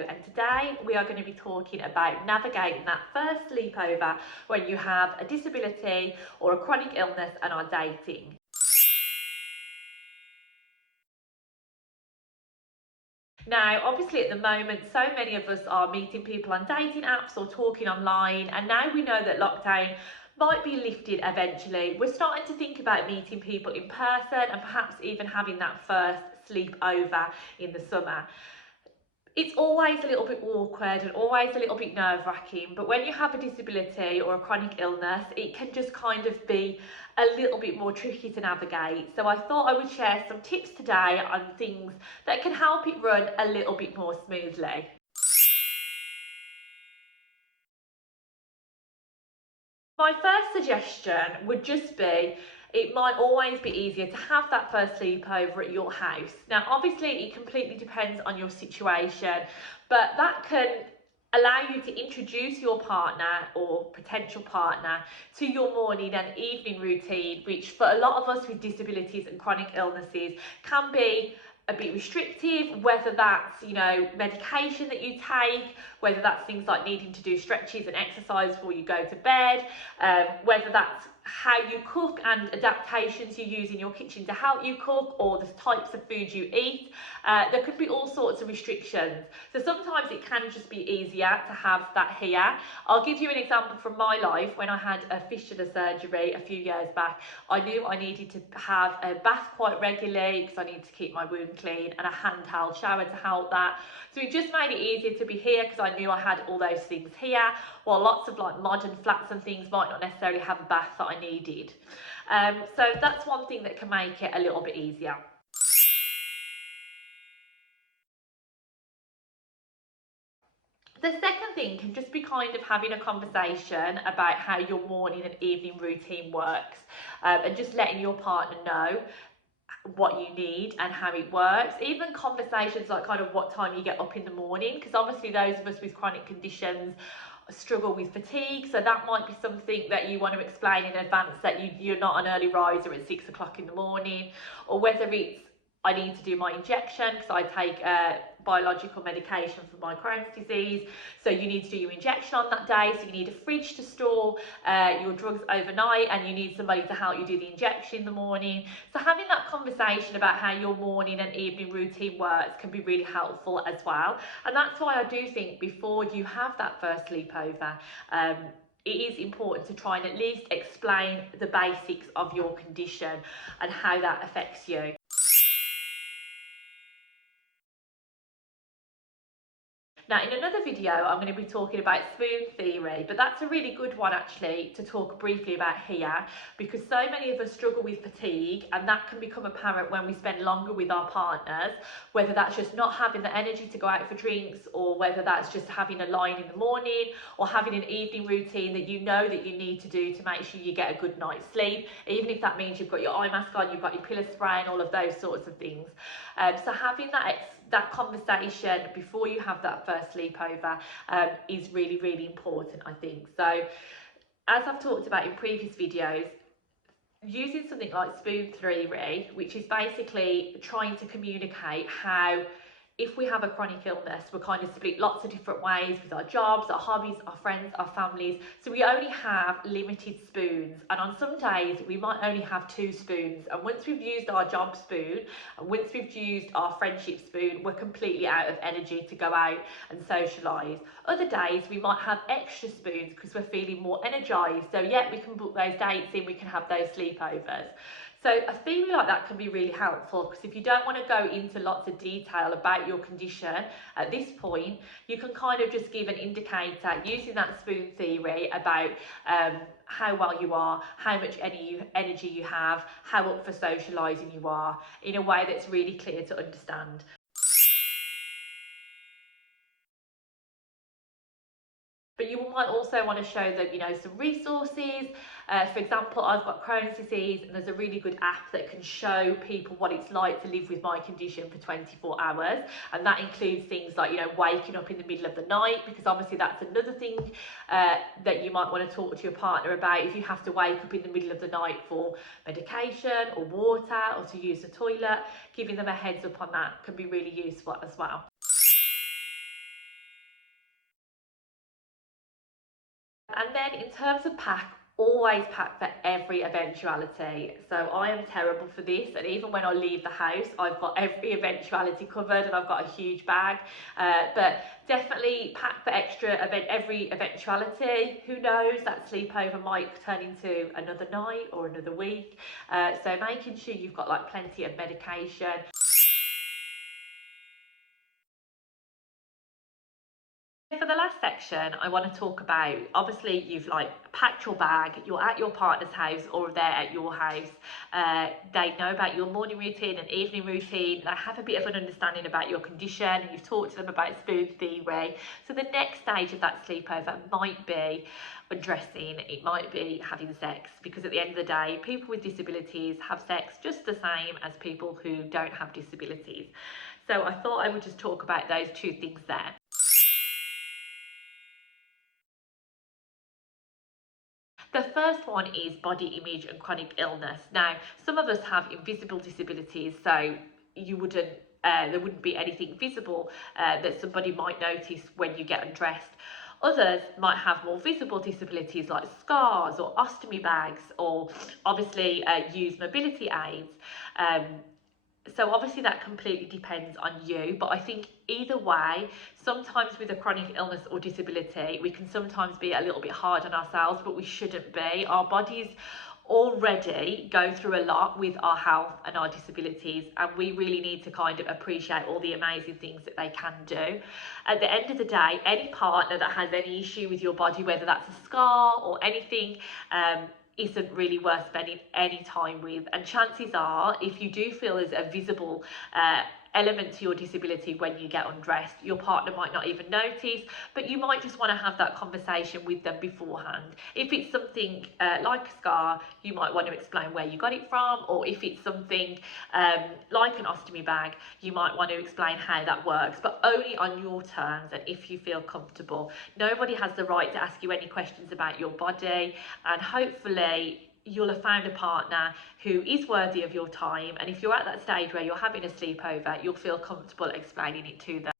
and today we are going to be talking about navigating that first sleepover when you have a disability or a chronic illness and are dating. Now, obviously at the moment, so many of us are meeting people on dating apps or talking online, and now we know that lockdown might be lifted eventually. We're starting to think about meeting people in person and perhaps even having that first sleepover in the summer. It's always a little bit awkward and always a little bit nerve-wracking, but when you have a disability or a chronic illness, it can just kind of be a little bit more tricky to navigate. So I thought I would share some tips today on things that can help it run a little bit more smoothly. My first suggestion would just be, it might always be easier to have that first sleepover at your house. Now, obviously, it completely depends on your situation, but that can allow you to introduce your partner or potential partner to your morning and evening routine, which for a lot of us with disabilities and chronic illnesses can be a bit restrictive, whether that's, medication that you take, whether that's things like needing to do stretches and exercise before you go to bed, whether that's how you cook and adaptations you use in your kitchen to help you cook, or the types of food you eat. There could be all sorts of restrictions. So sometimes it can just be easier to have that here. I'll give you an example from my life. When I had a fistula surgery a few years back, I knew I needed to have a bath quite regularly because I needed to keep my wound clean, and a handheld shower to help that. So it just made it easier to be here because I knew I had all those things here, while lots of modern flats and things might not necessarily have a bath that I needed. So that's one thing that can make it a little bit easier. The second thing can just be kind of having a conversation about how your morning and evening routine works, and just letting your partner know what you need and how it works. Even conversations like kind of what time you get up in the morning, because obviously those of us with chronic conditions struggle with fatigue, so that might be something that you want to explain in advance, that you're not an early riser at 6 o'clock in the morning, or whether it's I need to do my injection because I take biological medication for my Crohn's disease, so you need to do your injection on that day, so you need a fridge to store your drugs overnight, and you need somebody to help you do the injection in the morning. So having that conversation about how your morning and evening routine works can be really helpful as well. And that's why I do think before you have that first sleepover, it is important to try and at least explain the basics of your condition and how that affects you. Now, in another video, I'm going to be talking about spoon theory, but that's a really good one actually to talk briefly about here, because so many of us struggle with fatigue, and that can become apparent when we spend longer with our partners, whether that's just not having the energy to go out for drinks, or whether that's just having a line in the morning, or having an evening routine that you know that you need to do to make sure you get a good night's sleep, even if that means you've got your eye mask on, you've got your pillow spray and all of those sorts of things. So having that conversation before you have that first sleepover is really, really important, I think. So as I've talked about in previous videos, using something like spoon theory, which is basically trying to communicate how, if we have a chronic illness, we're kind of split lots of different ways with our jobs, our hobbies, our friends, our families. So we only have limited spoons. And on some days, we might only have 2 spoons. And once we've used our job spoon, and once we've used our friendship spoon, we're completely out of energy to go out and socialise. Other days, we might have extra spoons because we're feeling more energised. So yeah, we can book those dates in, we can have those sleepovers. So a theory like that can be really helpful, because if you don't want to go into lots of detail about your condition at this point, you can kind of just give an indicator using that spoon theory about how well you are, how much energy you have, how up for socialising you are, in a way that's really clear to understand. But you might also want to show them, some resources. For example, I've got Crohn's disease, and there's a really good app that can show people what it's like to live with my condition for 24 hours. And that includes things like, waking up in the middle of the night, because obviously that's another thing that you might want to talk to your partner about. If you have to wake up in the middle of the night for medication or water or to use the toilet, giving them a heads up on that can be really useful as well. And then in terms of pack, always pack for every eventuality. So I am terrible for this, and even when I leave the house, I've got every eventuality covered and I've got a huge bag. But definitely pack for every eventuality. Who knows, that sleepover might turn into another night or another week. So making sure you've got like plenty of medication. For the last section, I want to talk about, obviously you've like packed your bag, you're at your partner's house or they're at your house. They know about your morning routine and evening routine. They have a bit of an understanding about your condition, and you've talked to them about spoon theory. So the next stage of that sleepover might be undressing, it might be having sex, because at the end of the day, people with disabilities have sex just the same as people who don't have disabilities. So I thought I would just talk about those two things there. The first one is body image and chronic illness. Now, some of us have invisible disabilities, so you wouldn't there wouldn't be anything visible that somebody might notice when you get undressed. Others might have more visible disabilities like scars or ostomy bags, or obviously use mobility aids. Um, so obviously that completely depends on you, but I think either way, sometimes with a chronic illness or disability, we can sometimes be a little bit hard on ourselves, but we shouldn't be. Our bodies already go through a lot with our health and our disabilities, and we really need to kind of appreciate all the amazing things that they can do. At the end of the day, any partner that has any issue with your body, whether that's a scar or anything, isn't really worth spending any time with. And chances are, if you do feel there's a visible element to your disability when you get undressed, your partner might not even notice, but you might just want to have that conversation with them beforehand. If it's something like a scar, you might want to explain where you got it from, or if it's something like an ostomy bag, you might want to explain how that works, but only on your terms and if you feel comfortable. Nobody has the right to ask you any questions about your body, and hopefully you'll have found a partner who is worthy of your time, and if you're at that stage where you're having a sleepover, you'll feel comfortable explaining it to them.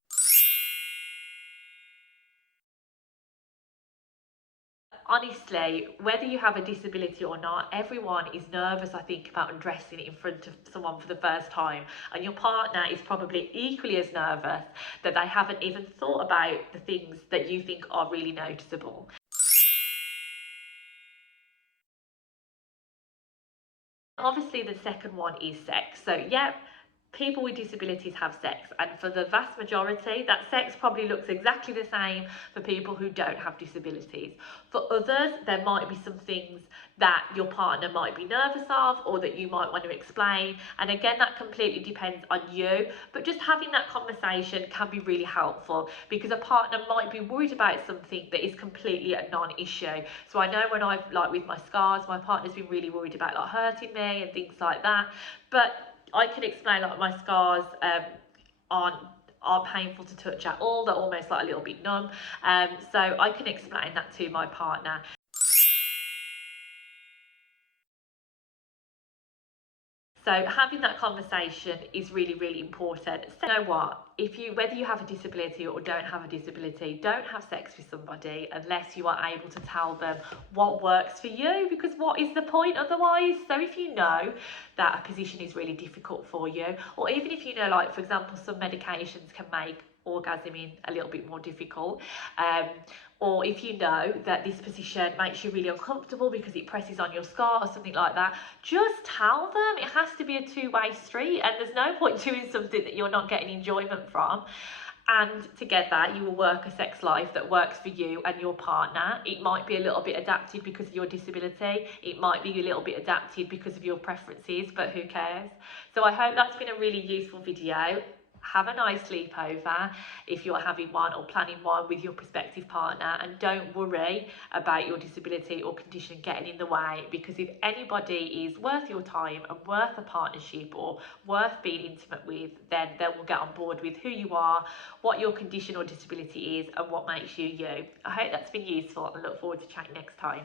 Honestly, whether you have a disability or not, everyone is nervous, I think, about undressing in front of someone for the first time, and your partner is probably equally as nervous that they haven't even thought about the things that you think are really noticeable. Obviously, the second one is sex. So, yeah, people with disabilities have sex, and for the vast majority, that sex probably looks exactly the same for people who don't have disabilities. For others, there might be some things that your partner might be nervous of, or that you might want to explain, and again, that completely depends on you. But just having that conversation can be really helpful, because a partner might be worried about something that is completely a non-issue. So I know when I've, like with my scars, my partner's been really worried about like hurting me and things like that, but I can explain like my scars aren't painful to touch at all. They're almost like a little bit numb. So I can explain that to my partner. So having that conversation is really, really important. So you know what? Whether you have a disability or don't have a disability, don't have sex with somebody unless you are able to tell them what works for you, because what is the point otherwise? So if you know that a position is really difficult for you, or even if you know, like for example, some medications can make orgasming a little bit more difficult, or if you know that this position makes you really uncomfortable because it presses on your scar or something like that, just tell them. It has to be a two-way street, and there's no point doing something that you're not getting enjoyment from. And together you will work a sex life that works for you and your partner. It might be a little bit adapted because of your disability, it might be a little bit adapted because of your preferences, but who cares? So I hope that's been a really useful video. Have a nice sleepover if you're having one or planning one with your prospective partner, and don't worry about your disability or condition getting in the way, because if anybody is worth your time and worth a partnership or worth being intimate with, then they will get on board with who you are, what your condition or disability is, and what makes you you. I hope that's been useful, and look forward to chatting next time.